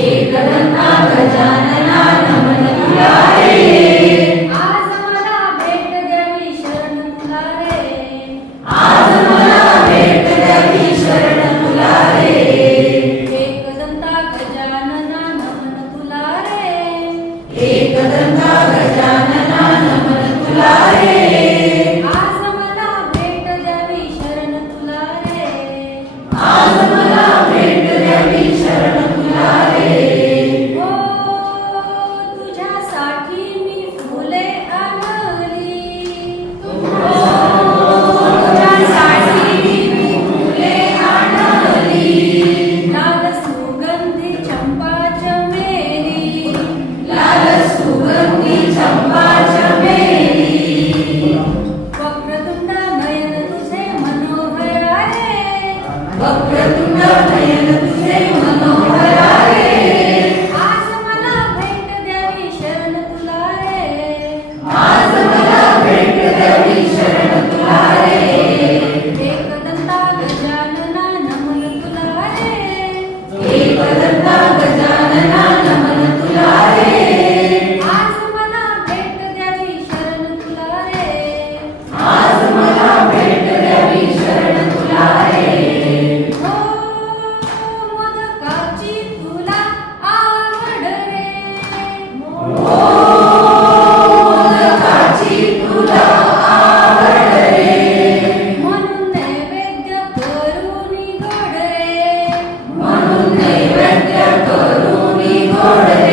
एकदंता गजानना नमन तुला रे. आज मला भेट द्यावी शरण तुला रे. आज मला भेट द्यावी शरण तुला रे. एकदंता गजानना नमन तुला रे. एकदंता गजानना नमन तुला रे. आज मला भेट द्यावी शरण तुला रे. आज मला भेट द्यावी शरण तुला रे. हो तुझ्यासाठी मी फुले आणली. तुझ्यासाठी मी फुले आणली. लाल सुगंधी चंपा चमेली. लाल सुगंधी चंपा चमेली. वक्रतुंड नयन तुझे मनोहर आहे. वक्रतुंड नयन तुझे मनोहर आहे. आज मला भेट द्यावी शरण तुला रे. आज मला भेट द्यावी शरण तुला रे. एकदंता गजानना नमन तुला रे. एकदंता गजानना नमन तुला रे. आज मला भेट द्यावी शरण तुला रे. आज मला भेट द्यावी शरण तुला रे. हो मोदकाची तुला आवड रे. हो मोदकाची तुला आवड रे. म्हणून नैवेद्य करून गोड रे. म्हणून नैवेद्य करून गोड रे.